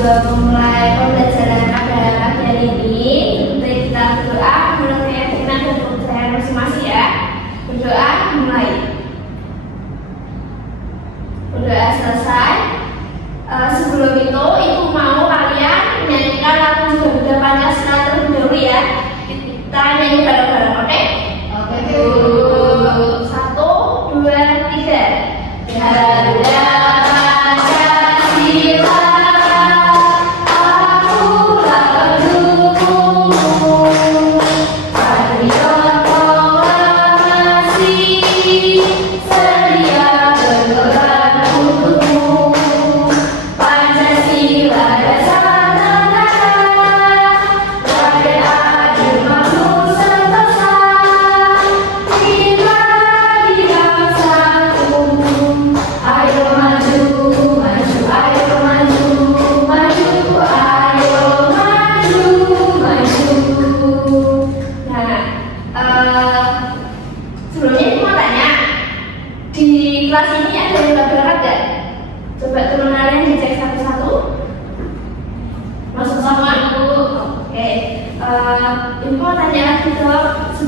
sebelum memulai pembelajaran pada pagi hari ini, kita berdoa menurut keyakinan dan kepercayaan masing-masing ya. Berdoa mulai. Berdoa selesai. Sebelum itu, ibu mau kalian menyanyikan lagu Garuda Pancasila terlebih dahulu ya. Kita nyanyi bareng-bareng, oke? Oke. 1, 2, 3. Garuda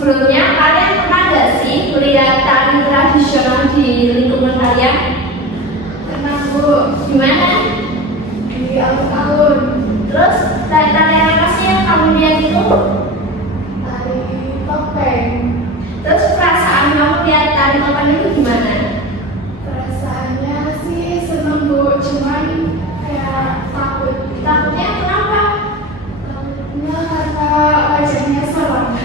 sebelumnya kalian pernah nggak sih melihat tari tradisional di lingkungan kalian? Pernah Bu. Gimana? Di alun-alun. Terus tari apa sih yang kamu lihat itu? Tari topeng. Terus perasaan kamu lihat tari topeng itu gimana? Perasaannya sih seneng Bu, cuman kayak takut. Takutnya kenapa? Takutnya karena wajahnya serem.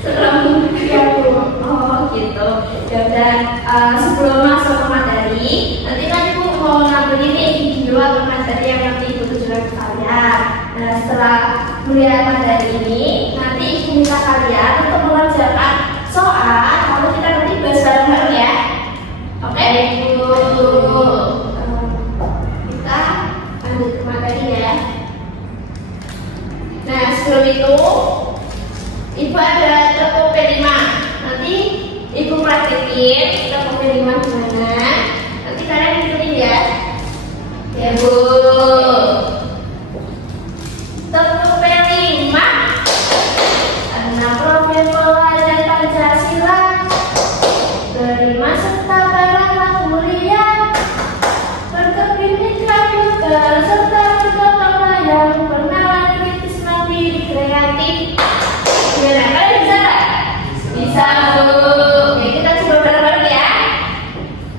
Serem ya Bu. Oh gitu. Ya udah, sebelum masuk ke materi, nanti kan Ibu mau ngambil ini video atau materi yang nanti Ibu tujukan ke kalian. Nah, setelah melihat materi ini, nanti Ibu minta kalian untuk mengerjakan soal, lalu kita nanti bahas bareng-bareng ya. Oke? Bu. Kita lanjut ke materi ya. Nah, sebelum itu Ibu ada tepung P5. Nanti Ibu praktekin tepung P5 gimana. Nanti kalian ikutin ya. Ya Bu. Tepung P5. 6 profil pelajaran Pancasila. Terima serta baranglah mulia. Berkebimika juga serta bergotong royong. Bernalar kritis mandiri kreatif. Gimana? Kalian bisa nggak? Bisa Bu. Oke, kita coba bareng-bareng ya.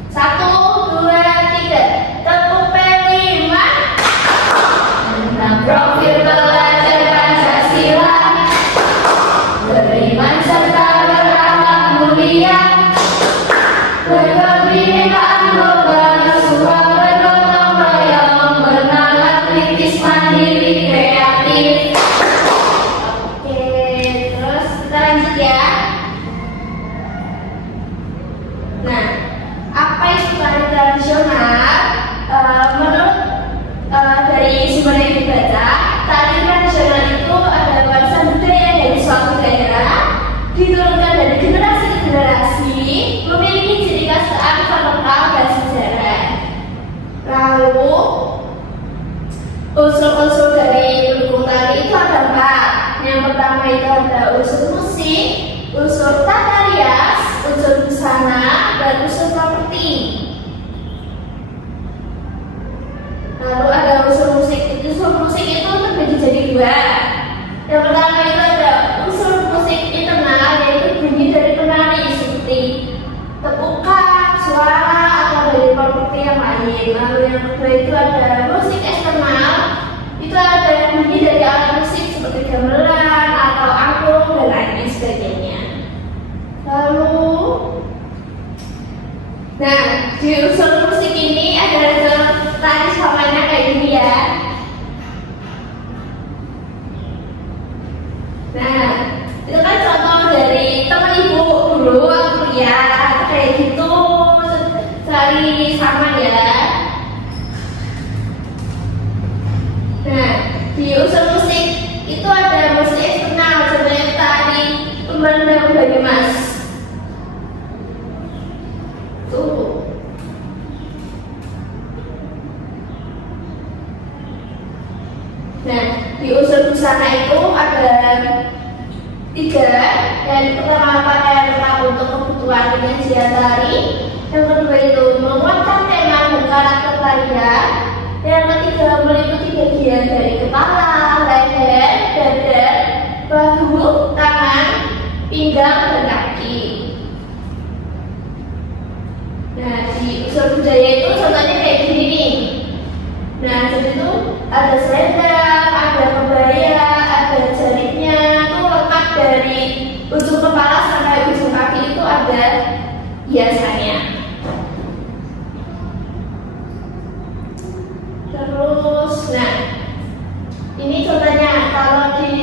1, 2, 3. Tepung P5. Tentang profil pelajar Pancasila. Beriman serta berakhlak mulia. Berkebinekaan global, suka bergotong royong, bernalar kritis mandiri kreatif. Lanjut ya. Nah, apa itu tari tradisional? Menurut dari sumber yang dibaca, tari tradisional itu adalah warisan budaya dari suatu daerah, diturunkan dari generasi ke generasi, memiliki ciri khas kearifan lokal dan sejarah. Lalu unsur-unsur dari pendukung tari itu ada 4. Yang pertama itu ada unsur musik, unsur tata rias, unsur busana, dan unsur properti. Lalu ada unsur musik. Unsur musik itu terbagi jadi 2. Yang pertama itu ada unsur musik internal, yaitu bunyi dari penari seperti tepukan, suara, atau dari properti yang lain. Lalu yang kedua itu ada musik eksternal. Itu ada bunyi dari alat musik seperti gamelan atau angklung dan lain sebagainya. Lalu, nah di unsur musik ini ada tari samanya kayak gini ya. Nah, itu kan contoh dari teman Ibu dulu waktu kuliah kayak gitu, tari sama ya. Nah, di unsur musik itu ada musik eksternal seperti tari kembang Banyumas. Tuh. Nah, di unsur busana itu ada 3. Yang pertama pakaian lengkap untuk kebutuhan penyajian tari. Yang kedua itu menguatkan tema dan karakter tarian. Yang ketiga meliputi bagian dari kepala, leher, dada, bahu, tangan, pinggang, dan kaki. Nah, di unsur budaya itu contohnya kayak gini nih. Nah, jadi itu ada selendang, ada kebaya, ada jaritnya, itu lengkap dari ujung kepala sampai ujung kaki itu ada hiasannya. Terus, nah, ini contohnya kalau di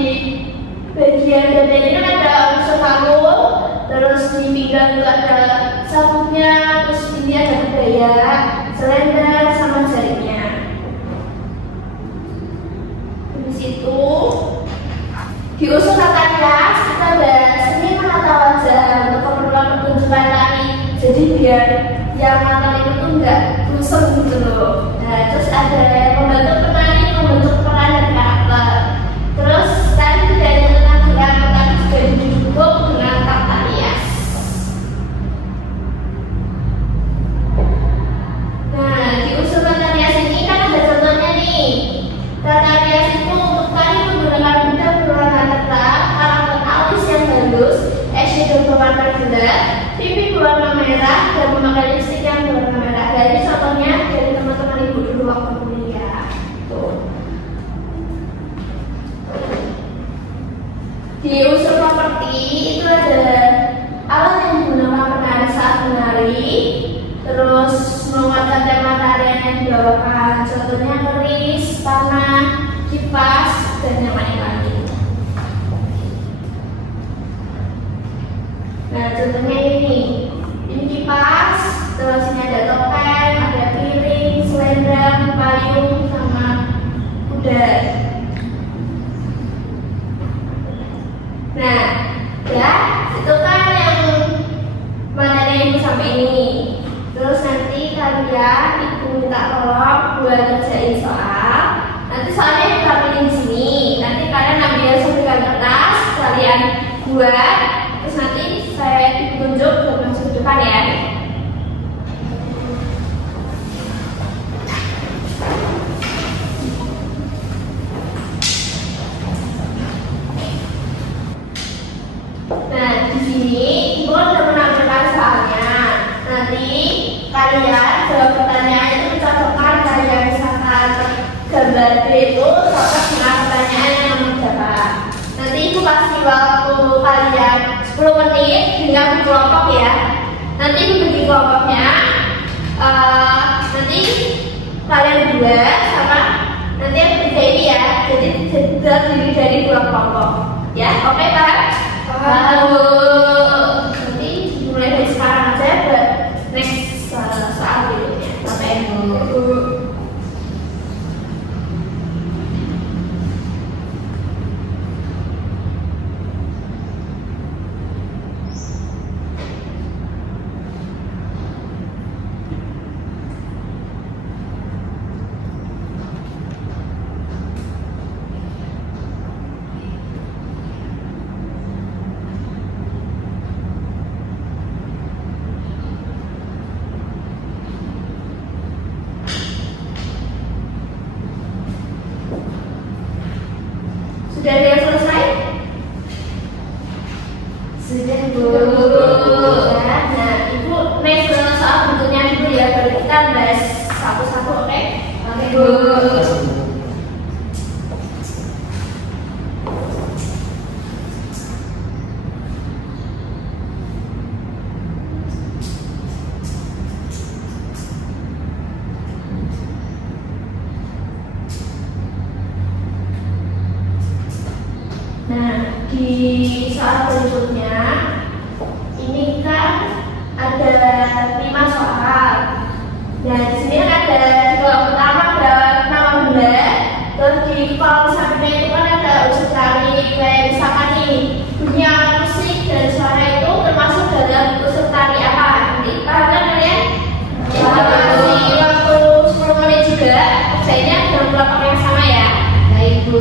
bagian dada ini kan ada unsur kalung, terus di pinggang itu ada sabuknya, terus ini ada kebaya, selendang, sama jaritnya. Habis itu di unsur tata rias kita ada seni menata wajah untuk keperluan pertunjukan tari. Jadi biar yang nonton itu tuh nggak kusut gitu loh. Nah, terus ada membantu penari membentuk peran dan karakter. Terus tadi tidak hanya tentang gerak, tetapi juga didukung dengan tata rias. Nah, di unsur tata rias ini kan ada contohnya nih. Tata rias itu untuk tari menggunakan bentuk berwarna terang, karakter alis yang halus, eyeshadow berwarna gelap, pipi berwarna merah, dan memakai lipstik yang berwarna merah. Jadi contohnya dari teman-teman ibu dulu waktu kuliah. Tuh. Di unsur properti itu ada alat yang digunakan penari saat menari, terus menguatkan tema tarian yang dibawakan. Contohnya keris, panah, kipas, dan yang lain-lain. Nah, contohnya ini kipas, terus ini ada topeng, ada piring, selendang, payung, sama kuda. Nah, ya itu kan yang materi ibu sampai ini. Terus nanti kalian ibu minta tolong buat ngerjain soal. Nanti soalnya kita pilih di sini. Nanti kalian ambil suntikan kertas, kalian buat. Terus nanti saya tunjuk buat masuk ke depan ya. Nah, di sini ibu udah menampilkan soalnya. Nanti kalian jawab pertanyaan itu dicocokkan kayak misalkan gambar B itu cocok dengan pertanyaan yang nomor berapa. Nanti ibu kasih waktu kalian 10 menit dengan kelompok ya. Nanti ibu bagi kelompoknya. Nanti kalian buat sama nanti yang ketiga ini ya. Jadi terdiri dari 2 kelompok. Ya, oke Pak? Lalu nanti mulai dari sekarang aja buat next soal berikutnya. Sampai dulu. Sudah ada yang selesai? Sudah Bu. Ya, nah ibu next soal bentuknya dulu ya, baru kita bahas satu-satu, oke? Oke Bu. Nah, di soal berikutnya ini kan ada 5 soal. Nah, di sini kan ada di kolom pertama ada nama benda, terus di kolom sampingnya itu kan ada unsur tari, kayak misalkan nih bunyi alat musik dan suara itu termasuk dalam unsur tari apa? Nanti paham kan kalian? Kasih waktu 10 menit juga, kerjanya dalam kelompok yang sama ya. Baik Bu.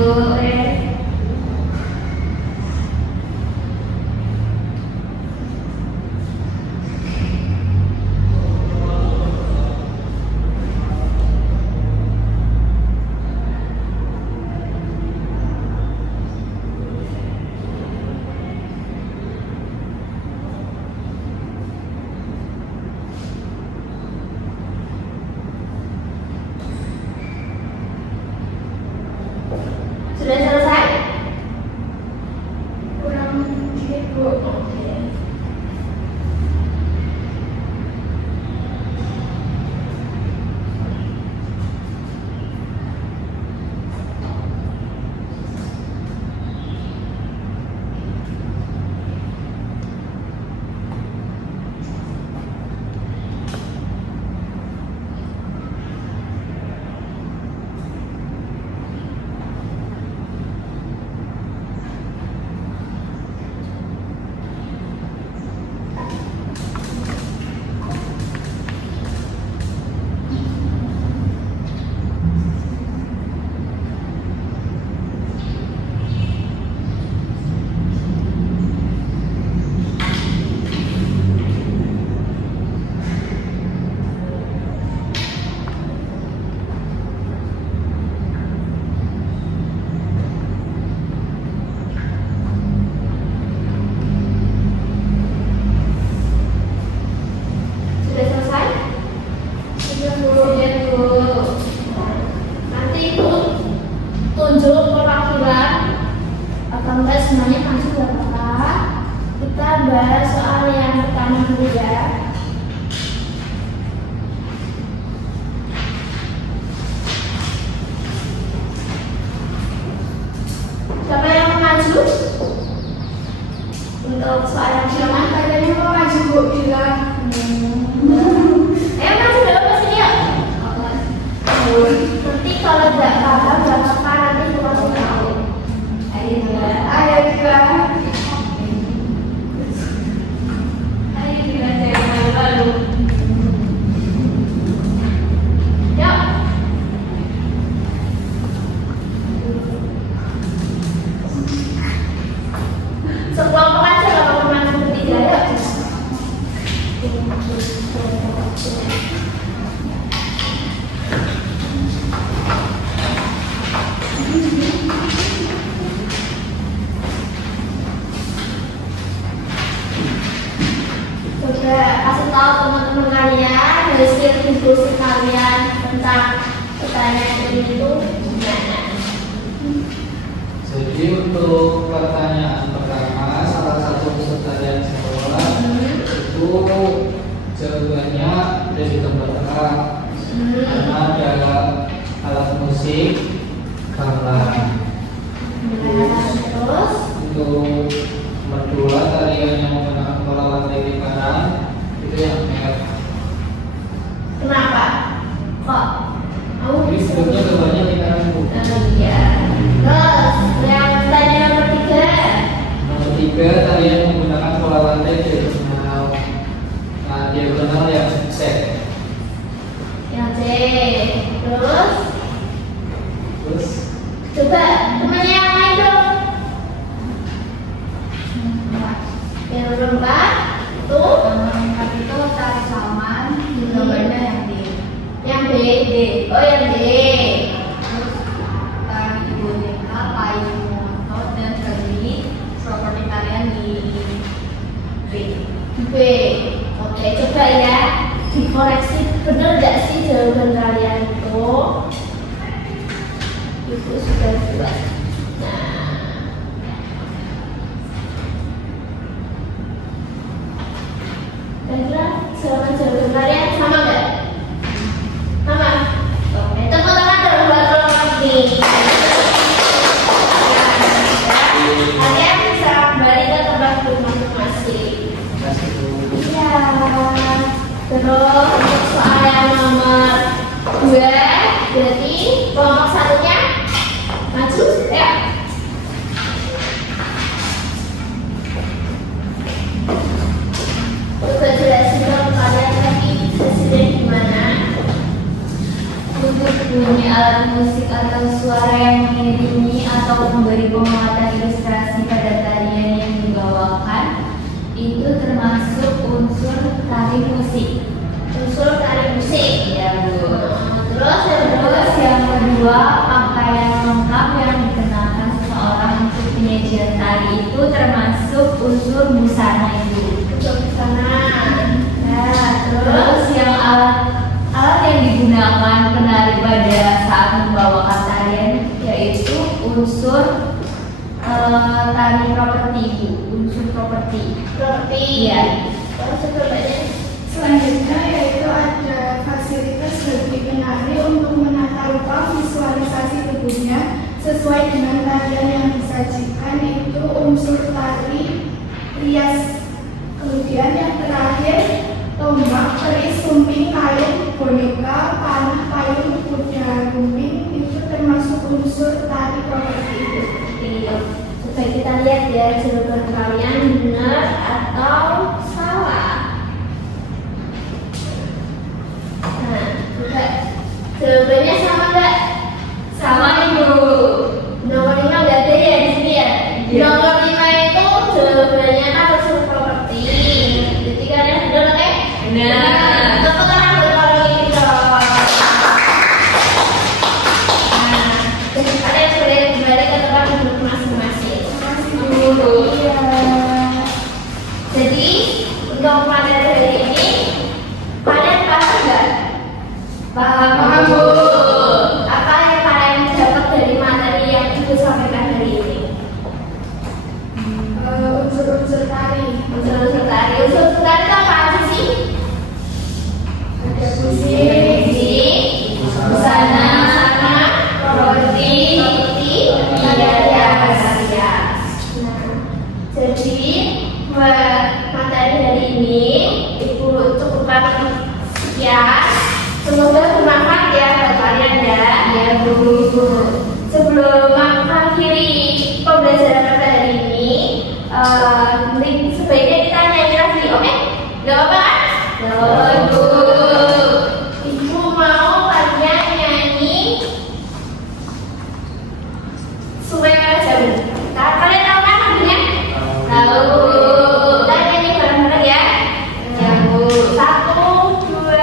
Nanti kalau nggak paham nggak apa-apa, nanti kamu tahu. Ayo juga. Ayo juga. Ayo juga saya baru. Yuk. Sekelompok aja kalau pemain ketiga yuk. Coba kasih tahu teman-teman kalian, hasil diskusi kalian tentang pertanyaan ini itu gimana? Jadi untuk pertanyaan pertama, salah satu peserta yang sekolah itu jawabannya dari tebak-tebak karena ada alat musik, gamelan. Terus Untuk medula tarian yang menggunakan pola lantai di kanan itu yang F. kenapa? Kok? Kamu Jadi sebetulnya jawabannya di kanan Bu. Iya. Terus yang pertanyaan nomor 3. Nomor 3 tarian menggunakan pola lantai diagonal. Nah, diagonal yang C. Yang C. Terus Terus coba temannya yang lain dong. Yang nomor 4 itu tari Salman, gambarnya yang D. Yang B, D. Oh yang D. Terus tari boneka, payung motor dan seni properti tarian di B. B. Oke, coba ya dikoreksi bener nggak sih jawaban kalian itu? Ibu sudah buat. Nah, kira-kira jawaban kalian sama nggak? Sama. Oke, tepuk tangan dong buat teman-teman nih. Kalian bisa kembali ke tempat duduk masing-masing. kasih Bu. Iya. Terus untuk soal yang nomor 2, berarti kelompok satunya maju ya. Coba jelasin dong kalian tadi hasilnya gimana? Untuk bunyi alat musik atau suara yang mengiringi atau memberi penguatan ilustrasi pada tarian yang dibawakan itu termasuk unsur tari musik. Unsur tari musik. Ya Bu. Terus Yang kedua, pakaian lengkap yang dikenakan seseorang untuk penyajian tari itu termasuk unsur busana itu. untuk ke sana. Nah, Terus yang alat yang digunakan penari pada saat membawakan tarian yaitu unsur tari properti Bu, unsur properti. properti. Iya. Terus coba Selanjutnya yaitu ada fasilitas bagi penari untuk menata rupa visualisasi tubuhnya sesuai dengan tarian yang disajikan, itu unsur tari rias. Kemudian yang terakhir tombak, keris, sumping, kain, boneka, panah, payung, kuda, lumping itu termasuk unsur tari properti itu. Coba kita lihat ya jawaban kalian benar atau salah. Nah, coba jawabannya sama nggak? Sama Ibu. Nomor 5 nggak ada ya di sini ya? Iya. Nomor 5 itu jawabannya kan unsur properti. Jadi kalian benar oke? Benar. Tepuk tangan buat orang ini dong. Nah, jadi kalian boleh kembali ke tempat duduk masing-masing. Terima kasih. Iya. Sebelum mengakhiri pembelajaran pada hari ini, sebaiknya kita nyanyi lagi, oke? Gak apa-apa kan? Ibu mau kalian nyanyi Sungai Merah Jambu. Kalian tahu kan lagunya? Tahu. Kita nyanyi bareng-bareng ya. Jambu. 1, 2,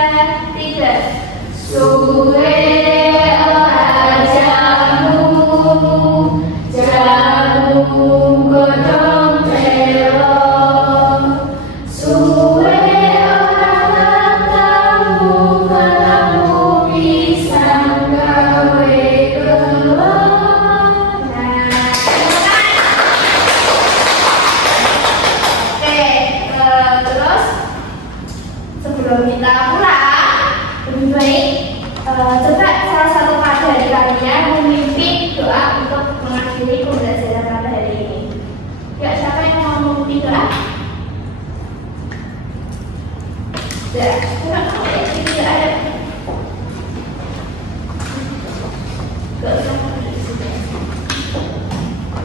3. Sungai sebelum kita pulang, lebih baik coba salah satu dari kalian memimpin doa untuk mengakhiri pembelajaran pada hari ini. Ya, siapa yang mau memimpin doa? Ya, kurang tahu ya, tidak ada. Gak usah.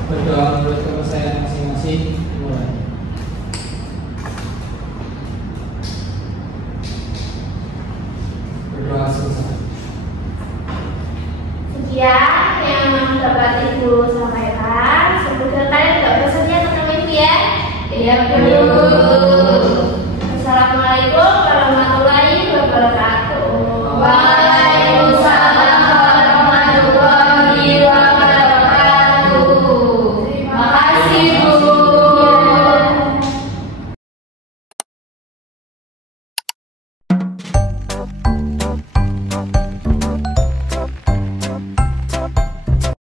Berdoa menurut kepercayaan masing-masing. Mulai. Berdoa selesai. Sekian yang dapat Ibu sampaikan. Semoga kalian tidak bosan ya ketemu Ibu ya. Iya, Bu.